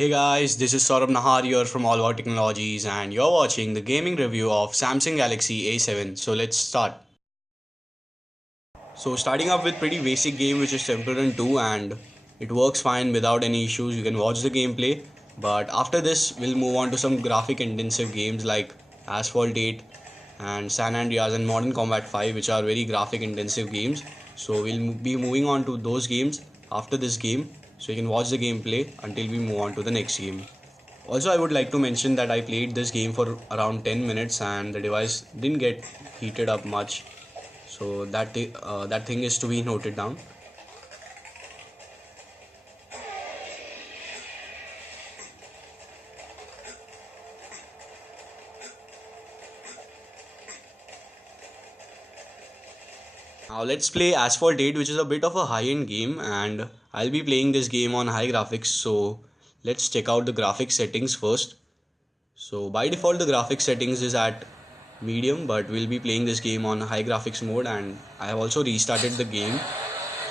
Hey guys, this is Saurabh Nahar here from All About Technologies, and you're watching the gaming review of Samsung Galaxy A7. So let's start. So starting up with pretty basic game which is Temple Run 2, and it works fine without any issues. You can watch the gameplay. But after this, we'll move on to some graphic intensive games like Asphalt 8 and San Andreas and Modern Combat 5, which are very graphic intensive games. So we'll be moving on to those games after this game. So you can watch the gameplay until we move on to the next game. Also, I would like to mention that I played this game for around 10 minutes and the device didn't get heated up much. So that thing is to be noted down. Now let's play Asphalt 8, which is a bit of a high-end game, and I'll be playing this game on high graphics. So let's check out the graphics settings first. So by default, the graphics settings is at medium, but we'll be playing this game on high graphics mode, and I have also restarted the game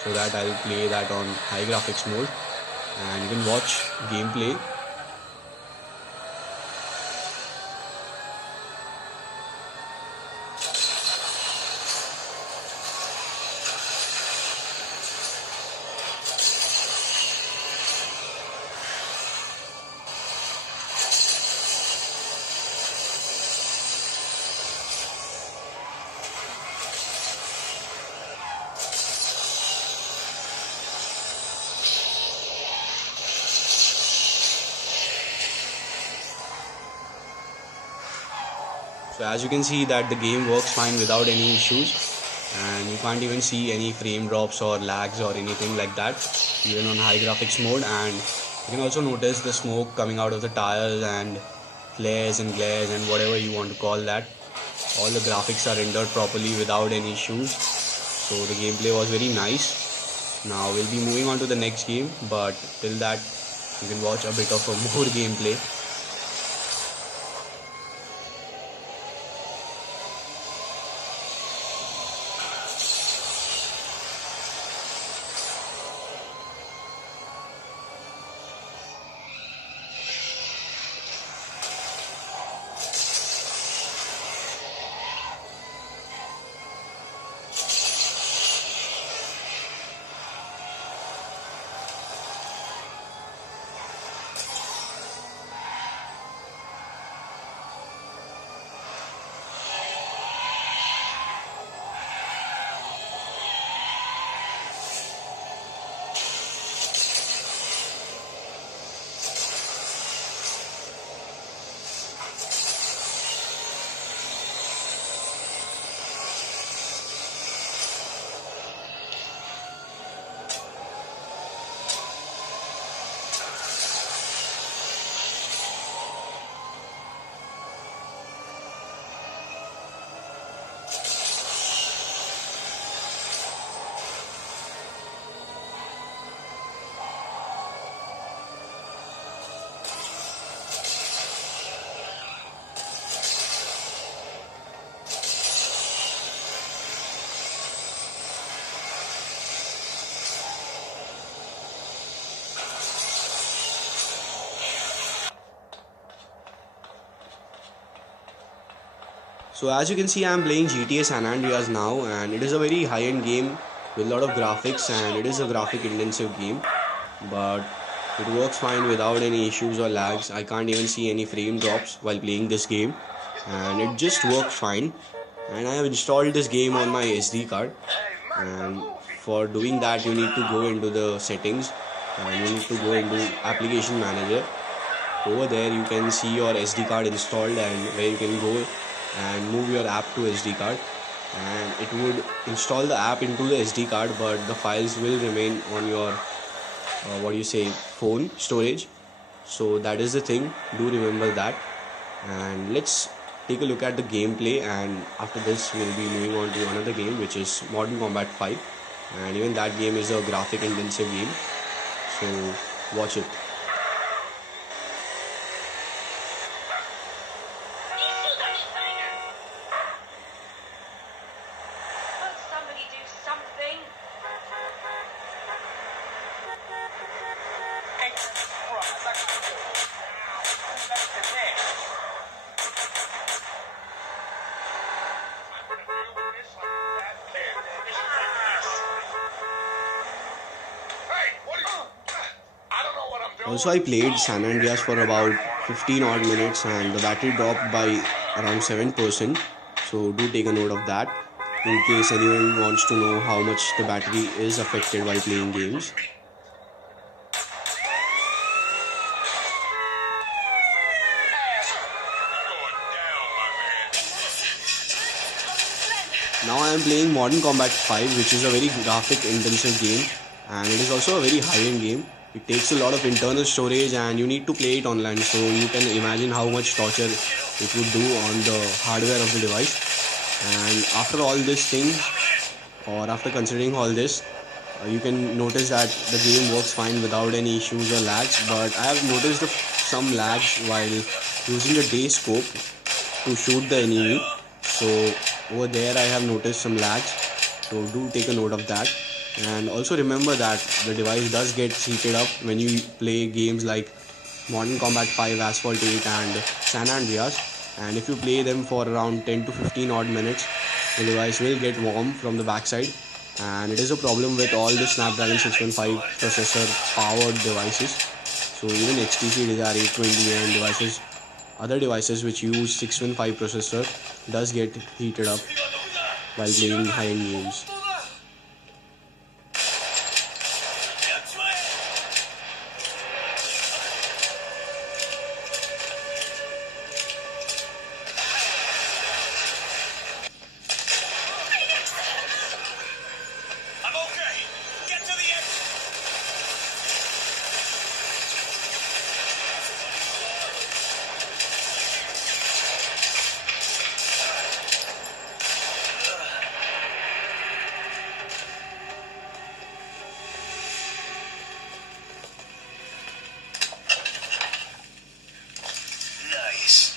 so that I'll play that on high graphics mode, and you can watch gameplay. So as you can see that the game works fine without any issues, and you can't even see any frame drops or lags or anything like that even on high graphics mode. And you can also notice the smoke coming out of the tires and flares and glares and whatever you want to call that. All the graphics are rendered properly without any issues. So the gameplay was very nice. Now we'll be moving on to the next game, but till that you can watch a bit of a more gameplay. So as you can see, I am playing GTA San Andreas now, and it is a very high-end game with a lot of graphics, and it is a graphic intensive game, but it works fine without any issues or lags. I can't even see any frame drops while playing this game, and it just works fine. And I have installed this game on my SD card, and for doing that you need to go into the settings and you need to go into application manager. Over there you can see your SD card installed and where you can go and move your app to SD card, and it would install the app into the SD card, but the files will remain on your what do you say, phone storage. So that is the thing, do remember that. And let's take a look at the gameplay, and after this we'll be moving on to another game which is Modern Combat 5, and even that game is a graphic intensive game, so watch it. Somebody do something. Right, Also, I played San Andreas for about 15 odd minutes and the battery dropped by around 7%. So, do take a note of that in case anyone wants to know how much the battery is affected while playing games. Now I am playing Modern Combat 5, which is a very graphic intensive game and it is also a very high end game. It takes a lot of internal storage and you need to play it online, so you can imagine how much torture it would do on the hardware of the device. And after all this thing, or after considering all this, you can notice that the game works fine without any issues or lags, but I have noticed some lags while using the day scope to shoot the enemy. So over there I have noticed some lags, so do take a note of that. And also remember that the device does get heated up when you play games like Modern Combat 5, Asphalt 8 and San Andreas, and if you play them for around 10 to 15 odd minutes, the device will get warm from the backside, and it is a problem with all the Snapdragon 615 processor powered devices. So even HTC Desire 820 and other devices which use 615 processor does get heated up while playing high-end games. I'm okay. Get to the end. Nice.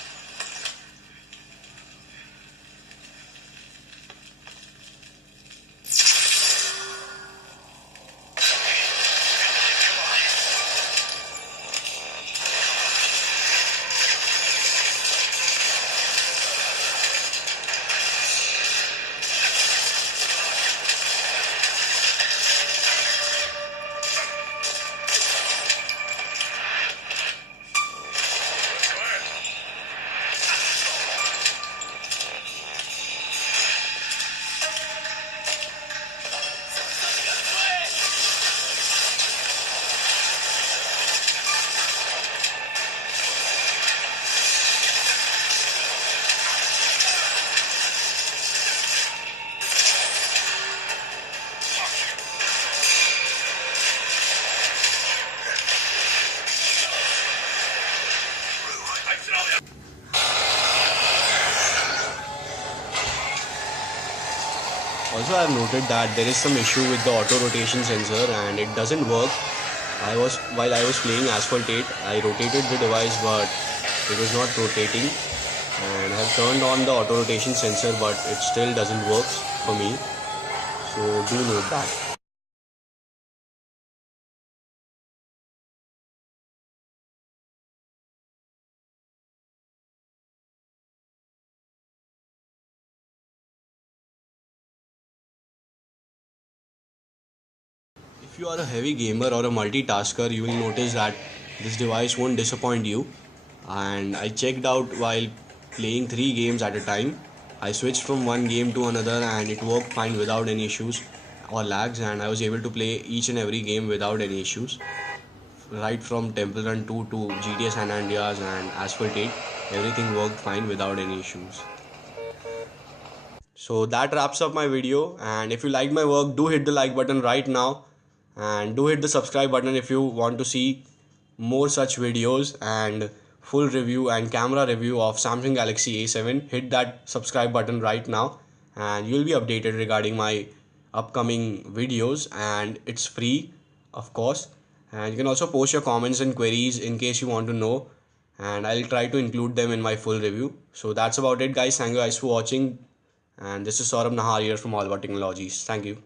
Also, I have noted that there is some issue with the auto rotation sensor and it doesn't work. While I was playing Asphalt 8, I rotated the device but it was not rotating, and I have turned on the auto rotation sensor but it still doesn't work for me. So do note that. If you are a heavy gamer or a multitasker, you will notice that this device won't disappoint you. And I checked out while playing 3 games at a time. I switched from one game to another and it worked fine without any issues or lags, and I was able to play each and every game without any issues. Right from Temple Run 2 to GTA San Andreas and Asphalt 8, everything worked fine without any issues. So that wraps up my video, and if you like my work, do hit the like button right now and do hit the subscribe button if you want to see more such videos and full review and camera review of Samsung Galaxy A7. Hit that subscribe button right now and you'll be updated regarding my upcoming videos, and it's free of course, and you can also post your comments and queries in case you want to know, and I'll try to include them in my full review. So that's about it guys. Thank you guys for watching, and this is Saurabh Nahar here from All About Technologies. Thank you.